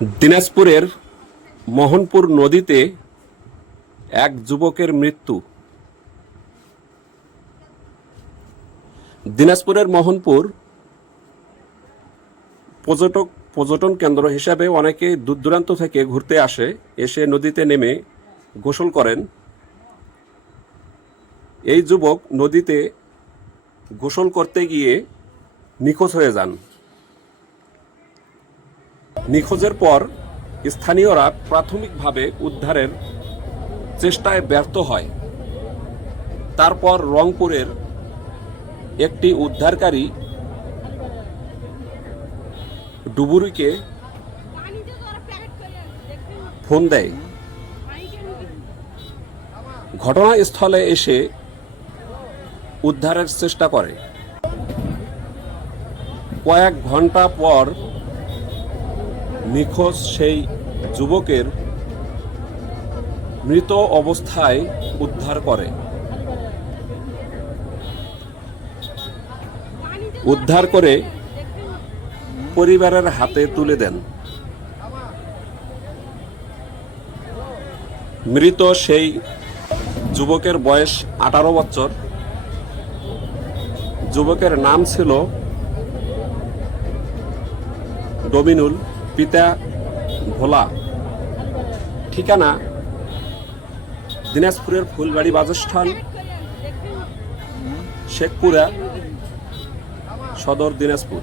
দিনাজপুরের মোহনপুর নদীতে এক যুবকের মৃত্যু। দিনাজপুরের মোহনপুর পর্যটক পর্যটন কেন্দ্র হিসাবে অনেকে দূর দূরান্ত থেকে ঘুরতে আসে, এসে নদীতে নেমে গোসল করেন। এই যুবক নদীতে গোসল করতে গিয়ে নিখোঁজ হয়ে যান। নিখোঁজের পর স্থানীয়রা প্রাথমিকভাবে উদ্ধারের চেষ্টায় ব্যর্থ হয়। তারপর রংপুরের একটি উদ্ধারকারী ডুবুরিকে ফোন দেয়। ঘটনাস্থলে এসে উদ্ধারের চেষ্টা করে। কয়েক ঘণ্টা পর নিখোঁজ সেই যুবকের মৃত অবস্থায় উদ্ধার করে। উদ্ধার করে পরিবারের হাতে তুলে দেন। মৃত সেই যুবকের বয়স আঠারো বছর। যুবকের নাম ছিল ডমিনুল। পিতা ভোলা। ঠিকানা দিনাজপুরের ফুলবাড়ি বাজস্থান শেখপুরা সদর দিনাজপুর।